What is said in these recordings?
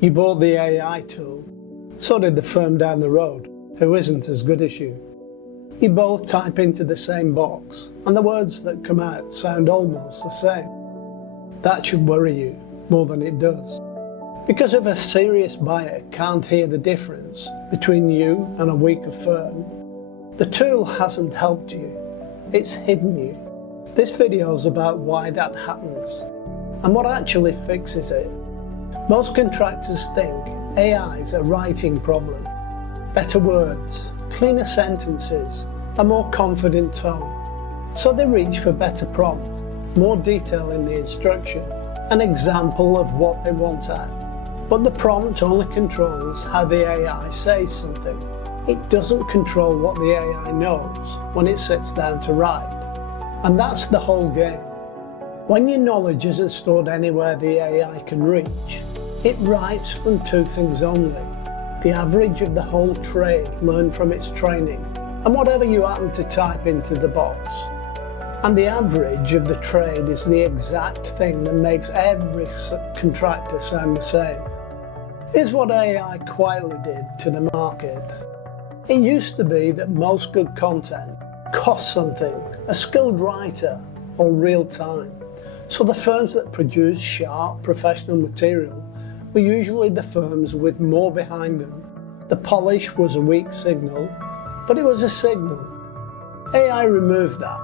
You bought the AI tool, so did the firm down the road, who isn't as good as you. You both type into the same box, and the words that come out sound almost the same. That should worry you more than it does. Because if a serious buyer can't hear the difference between you and a weaker firm, the tool hasn't helped you, it's hidden you. This video is about why that happens, and what actually fixes it. Most contractors think AI is a writing problem. Better words, cleaner sentences, a more confident tone. So they reach for better prompts, more detail in the instruction, an example of what they want out. But the prompt only controls how the AI says something. It doesn't control what the AI knows when it sits down to write. And that's the whole game. When your knowledge isn't stored anywhere the AI can reach, it writes from two things only: the average of the whole trade learned from its training, and whatever you happen to type into the box. And the average of the trade is the exact thing that makes every contractor sound the same. Here's what AI quietly did to the market. It used to be that most good content cost something, a skilled writer, or real time. So the firms that produce sharp, professional material were usually the firms with more behind them. The polish was a weak signal, but it was a signal. AI removed that.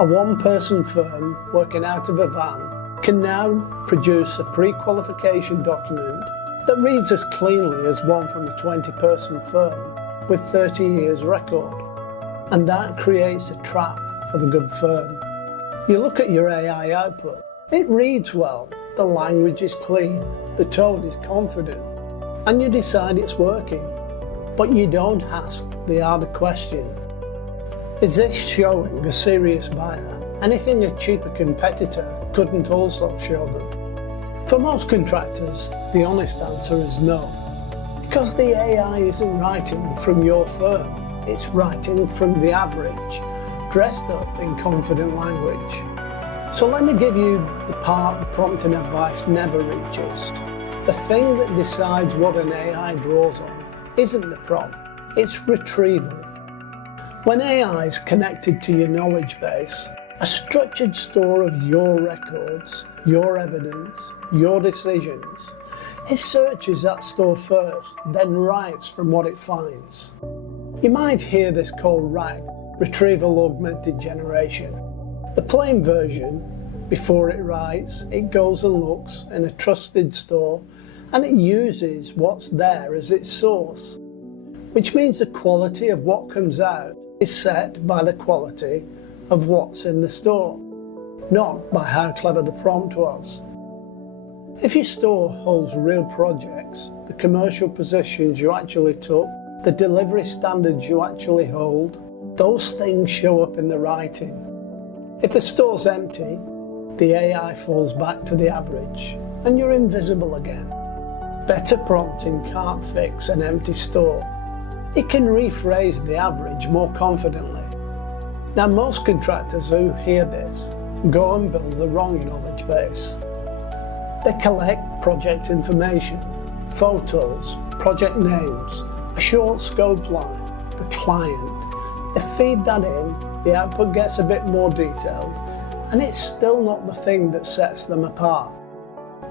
A one-person firm working out of a van can now produce a pre-qualification document that reads as cleanly as one from a 20-person firm with 30 years record. And that creates a trap for the good firm. You look at your AI output, it reads well, the language is clean, the tone is confident, and you decide it's working. But you don't ask the harder question. Is this showing a serious buyer anything a cheaper competitor couldn't also show them? For most contractors, the honest answer is no. Because the AI isn't writing from your firm, it's writing from the average, dressed up in confident language. So let me give you the part the prompting advice never reaches. The thing that decides what an AI draws on isn't the prompt, it's retrieval. When AI is connected to your knowledge base, a structured store of your records, your evidence, your decisions, it searches that store first, then writes from what it finds. You might hear this called RAG, Retrieval Augmented Generation. The plain version, before it writes, it goes and looks in a trusted store and it uses what's there as its source, which means the quality of what comes out is set by the quality of what's in the store, not by how clever the prompt was. If your store holds real projects, the commercial positions you actually took, the delivery standards you actually hold, those things show up in the writing. If the store's empty, the AI falls back to the average, and you're invisible again. Better prompting can't fix an empty store. It can rephrase the average more confidently. Now, most contractors who hear this go and build the wrong knowledge base. They collect project information, photos, project names, a short scope line, the client. They feed that in, the output gets a bit more detailed, and it's still not the thing that sets them apart.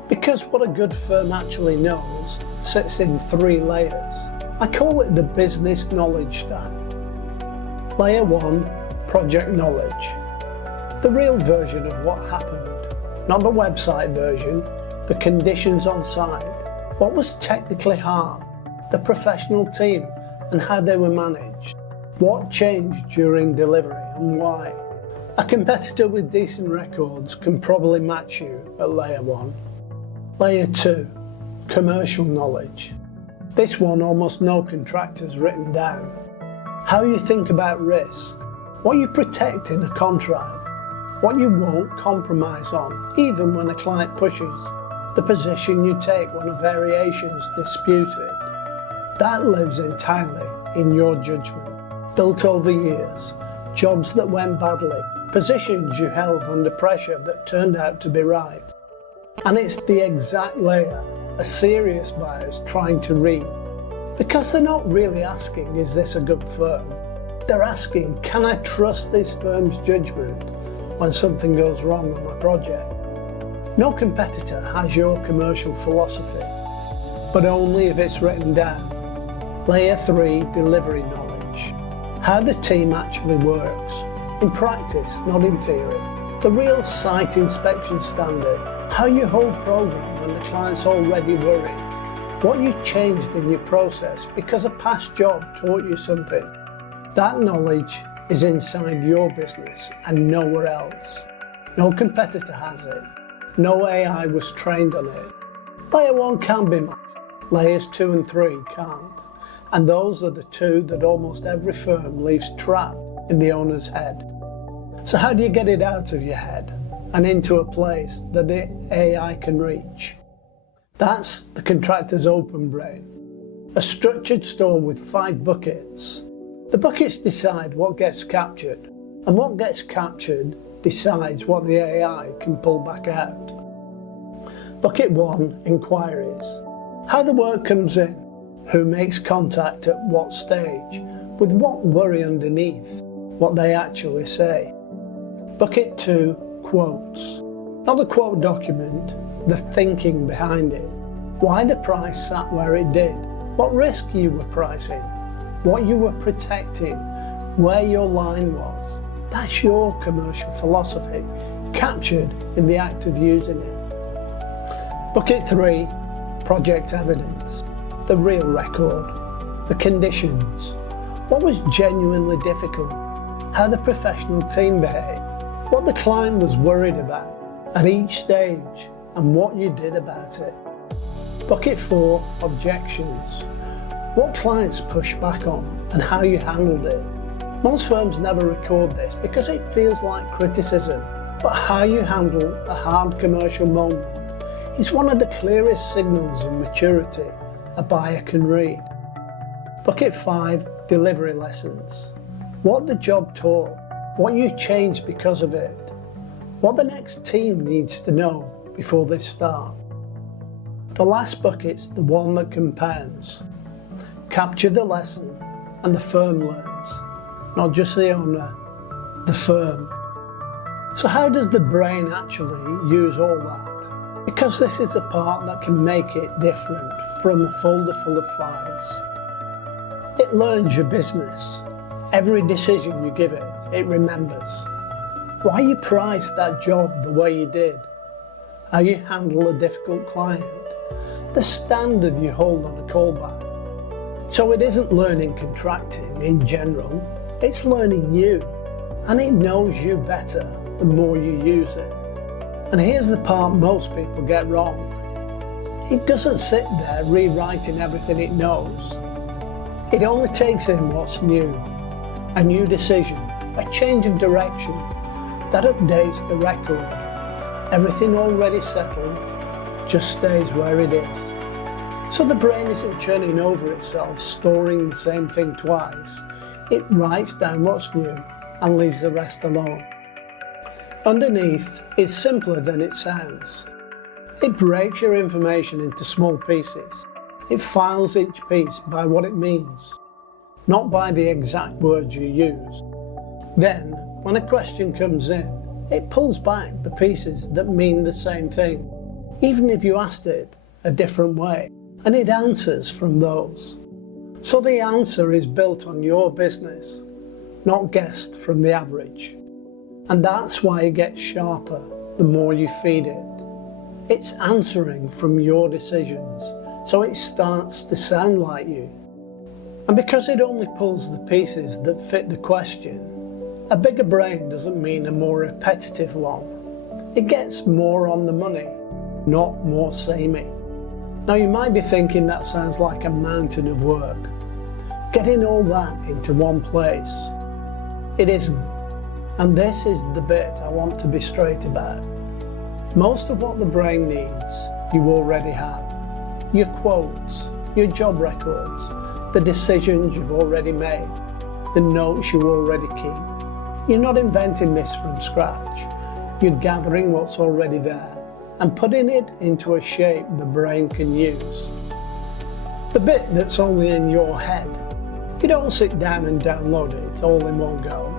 Because what a good firm actually knows sits in 3 layers. I call it the business knowledge stack. Layer 1, project knowledge. The real version of what happened, not the website version, the conditions on site, what was technically hard, the professional team and how they were managed, what changed during delivery and why. A competitor with decent records can probably match you at layer 1. Layer 2, commercial knowledge. This one almost no contractor's written down. How you think about risk, what you protect in a contract, what you won't compromise on, even when a client pushes, the position you take when a variation's disputed. That lives entirely in your judgment, built over years, jobs that went badly, positions you held under pressure that turned out to be right. And it's the exact layer are serious buyers trying to read. Because they're not really asking, is this a good firm? They're asking, can I trust this firm's judgment when something goes wrong on my project? No competitor has your commercial philosophy, but only if it's written down. Layer 3, delivery knowledge. How the team actually works. In practice, not in theory. The real site inspection standard. How you hold program when the client's already worried. What you changed in your process because a past job taught you something. That knowledge is inside your business and nowhere else. No competitor has it. No AI was trained on it. Layer 1 can be matched. Layers 2 and 3 can't. And those are the two that almost every firm leaves trapped in the owner's head. So how do you get it out of your head and into a place that the AI can reach? That's the Contractor's OpenBrain, a structured store with 5 buckets. The buckets decide what gets captured, and what gets captured decides what the AI can pull back out. Bucket 1, inquiries. How the work comes in, who makes contact at what stage, with what worry underneath, what they actually say. Bucket 2, quotes. Not the quote document, the thinking behind it. Why the price sat where it did, what risk you were pricing, what you were protecting, where your line was. That's your commercial philosophy, captured in the act of using it. Bucket 3, project evidence. The real record, the conditions, what was genuinely difficult, how the professional team behaved, what the client was worried about at each stage, and what you did about it. Bucket 4, objections, what clients pushed back on and how you handled it. Most firms never record this because it feels like criticism, but how you handle a hard commercial moment is one of the clearest signals of maturity a buyer can read. Bucket 5, delivery lessons. What the job taught, what you changed because of it, what the next team needs to know before they start. The last bucket's the one that compounds. Capture the lesson and the firm learns, not just the owner, the firm. So how does the brain actually use all that? Because this is the part that can make it different from a folder full of files. It learns your business. Every decision you give it, it remembers. Why you priced that job the way you did, how you handle a difficult client, the standard you hold on a callback. So it isn't learning contracting in general, it's learning you, and it knows you better the more you use it. And here's the part most people get wrong. It doesn't sit there rewriting everything it knows. It only takes in what's new, a new decision, a change of direction that updates the record. Everything already settled just stays where it is. So the brain isn't churning over itself, storing the same thing twice. It writes down what's new and leaves the rest alone. Underneath, it's simpler than it sounds. It breaks your information into small pieces. It files each piece by what it means, not by the exact words you use. Then, when a question comes in, it pulls back the pieces that mean the same thing, even if you asked it a different way, and it answers from those. So the answer is built on your business, not guessed from the average. And that's why it gets sharper the more you feed it. It's answering from your decisions, so it starts to sound like you. And because it only pulls the pieces that fit the question, a bigger brain doesn't mean a more repetitive one. It gets more on the money, not more samey. Now you might be thinking that sounds like a mountain of work. Getting all that into one place. It isn't. And this is the bit I want to be straight about. Most of what the brain needs, you already have. Your quotes, your job records, the decisions you've already made, the notes you already keep. You're not inventing this from scratch. You're gathering what's already there, and putting it into a shape the brain can use. The bit that's only in your head. You don't sit down and download it all in one go.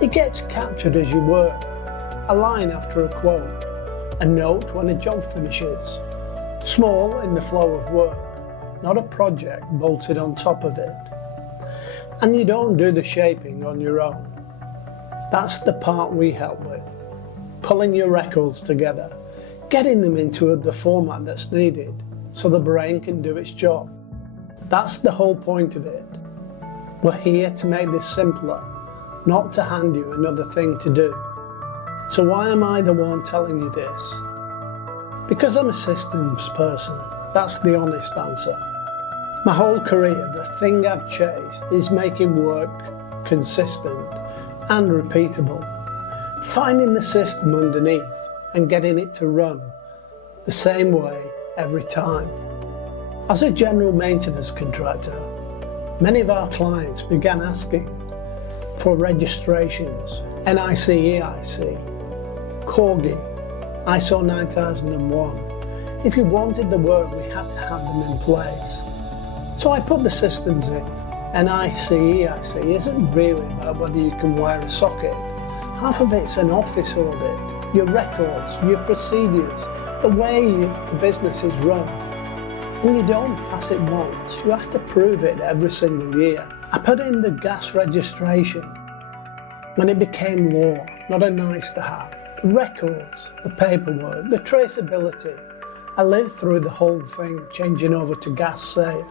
It gets captured as you work, a line after a quote, a note when a job finishes. Small in the flow of work, not a project bolted on top of it. And you don't do the shaping on your own. That's the part we help with. Pulling your records together, getting them into the format that's needed so the brain can do its job. That's the whole point of it. We're here to make this simpler, not to hand you another thing to do. So why am I the one telling you this? Because I'm a systems person. That's the honest answer. My whole career, the thing I've chased is making work consistent and repeatable. Finding the system underneath and getting it to run the same way every time. As a general maintenance contractor, many of our clients began asking for registrations, NIC, EIC, Corgi, ISO 9001. If you wanted the work, we had to have them in place. So I put the systems in. NIC, EIC isn't really about whether you can wire a socket. Half of it's an office audit, your records, your procedures, the way the business is run. And you don't pass it once, you have to prove it every single year. I put in the gas registration when it became law, not a nice to have. The records, the paperwork, the traceability. I lived through the whole thing, changing over to gas safe.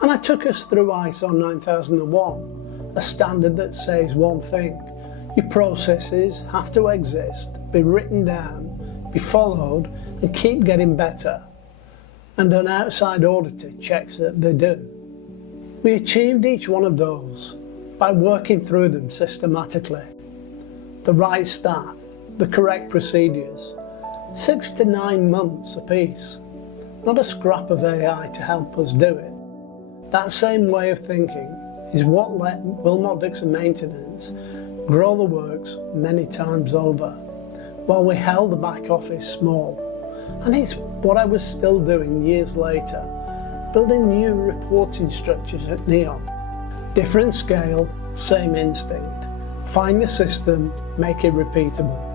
And I took us through ISO 9001, a standard that says one thing. Your processes have to exist, be written down, be followed, and keep getting better. And an outside auditor checks that they do. We achieved each one of those by working through them systematically. The right staff, the correct procedures, 6 to 9 months apiece. Not a scrap of AI to help us do it. That same way of thinking is what let Wilmot Dixon Maintenance grow the works many times over, while we held the back office small. And it's what I was still doing years later, building new reporting structures at Neon. Different scale, same instinct. Find the system, make it repeatable.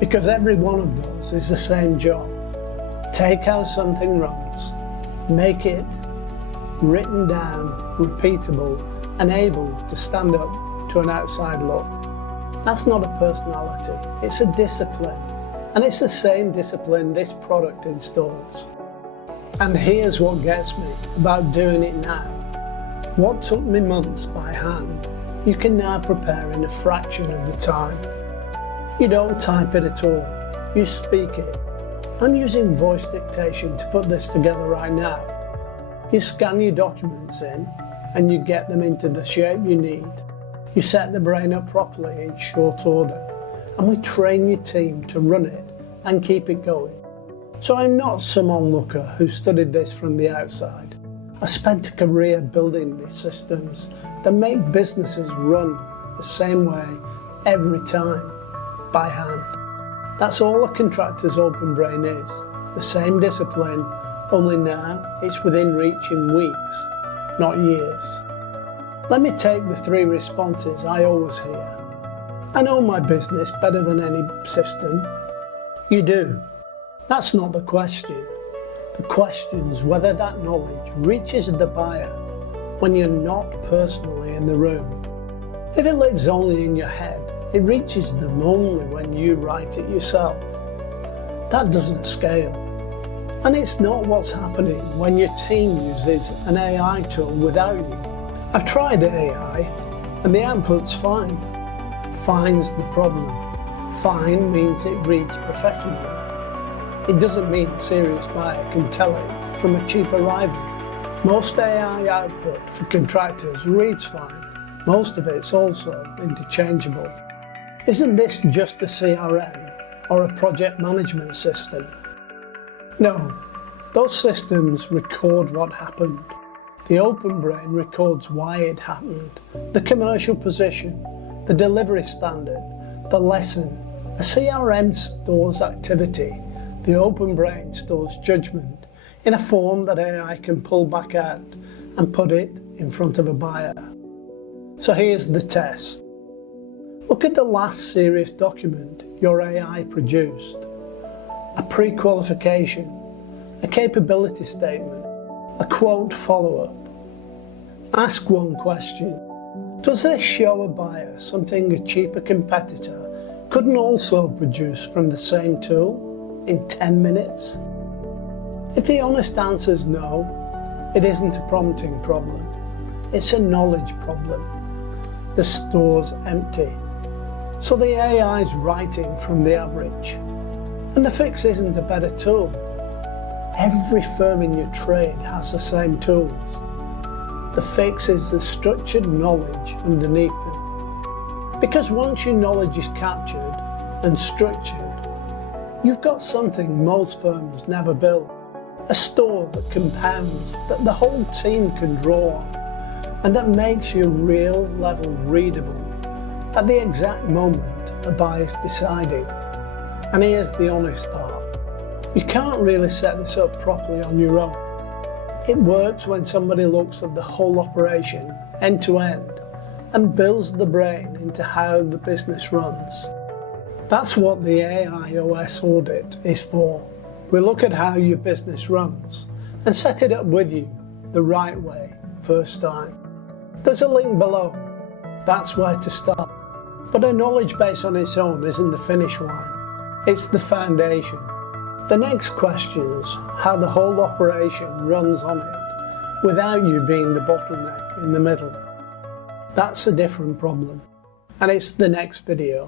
Because every one of those is the same job. Take how something runs, make it written down, repeatable, and able to stand up to an outside look. That's not a personality, it's a discipline. And it's the same discipline this product installs. And here's what gets me about doing it now. What took me months by hand, you can now prepare in a fraction of the time. You don't type it at all, you speak it. I'm using voice dictation to put this together right now. You scan your documents in and you get them into the shape you need. You set the brain up properly in short order, and we train your team to run it and keep it going. So I'm not some onlooker who studied this from the outside. I spent a career building these systems that make businesses run the same way every time, by hand. That's all a contractor's OpenBrain is, the same discipline, only now it's within reach in weeks, not years. Let me take the 3 responses I always hear. I know my business better than any system. You do. That's not the question. The question's whether that knowledge reaches the buyer when you're not personally in the room. If it lives only in your head, it reaches them only when you write it yourself. That doesn't scale. And it's not what's happening when your team uses an AI tool without you. I've tried AI and the output's fine. Fine's the problem. Fine means it reads professional. It doesn't mean a serious buyer can tell it from a cheaper rival. Most AI output for contractors reads fine. Most of it's also interchangeable. Isn't this just a CRM or a project management system? No, those systems record what happened. The OpenBrain records why it happened, the commercial position, the delivery standard, the lesson. A CRM stores activity, The OpenBrain stores judgment in a form that AI can pull back out and put it in front of a buyer. So here's the test. Look at the last serious document your AI produced. A pre-qualification, a capability statement, a quote follow-up. Ask one question. Does this show a buyer something a cheaper competitor couldn't also produce from the same tool in 10 minutes? If the honest answer is no, it isn't a prompting problem. It's a knowledge problem. The store's empty. So the AI is writing from the average. And the fix isn't a better tool. Every firm in your trade has the same tools. The fix is the structured knowledge underneath them. Because once your knowledge is captured and structured, you've got something most firms never build. A store that compounds, that the whole team can draw on, and that makes your real level readable at the exact moment a buyer's deciding. And here's the honest part. You can't really set this up properly on your own. It works when somebody looks at the whole operation end to end and builds the brain into how the business runs. That's what the AI OS audit is for. We look at how your business runs and set it up with you the right way first time. There's a link below. That's where to start. But a knowledge base on its own isn't the finish line. It's the foundation. The next question's how the whole operation runs on it without you being the bottleneck in the middle. That's a different problem, and it's the next video.